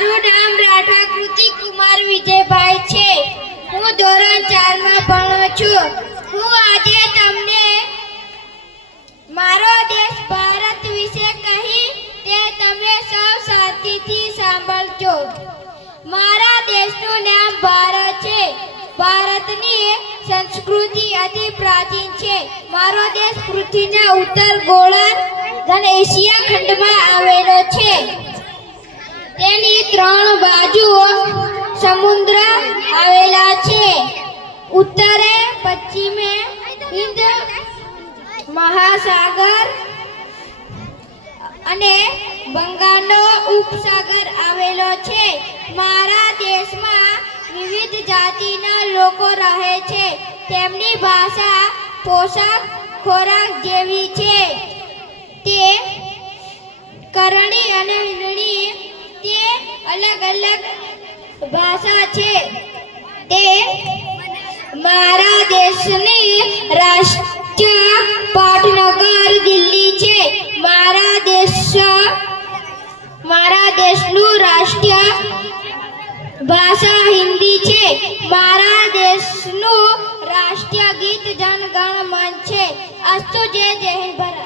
મારું નામ રાધા કૃતિ કુમાર વિજયભાઈ છે. હું ધોરણ ચારમાં ભણું છું. હું આજે તમને મારો દેશ ભારત વિશે કહી તે તમે સૌ શાંતિથી સાંભળજો. મારા દેશનું નામ ભારત છે. ભારતની સંસ્કૃતિ અતિ પ્રાચીન છે. મારો દેશ પૃથ્વીના ઉત્તર ગોળાર્ધ અને એશિયા ખંડમાં આવેલો છે તેની ત્રણ બાજુઓ સમુદ્ર આવેલા છે. ઉત્તરે, પશ્ચિમે હિન્દ મહાસાગર અને બંગાળનો ઉપસાગર આવેલો છે. મારા દેશમાં વિવિધ જાતિના લોકો રહે છે. તેમની ભાષા પોશાક ખોરાક જેવી છે. તે કરણી અને વીંધણી તે અલગ અલગ ભાષા છે તે મારા દેશની રાષ્ટ્રીય પાટનગર દિલ્હી છે. મારા દેશ, મારા દેશનું રાષ્ટ્રીય ભાષા હિન્દી છે. મારા દેશનું રાષ્ટ્રીય ગીત જનગણ મન છે. અસ્તુ જય જય હિન્દ, ભારત.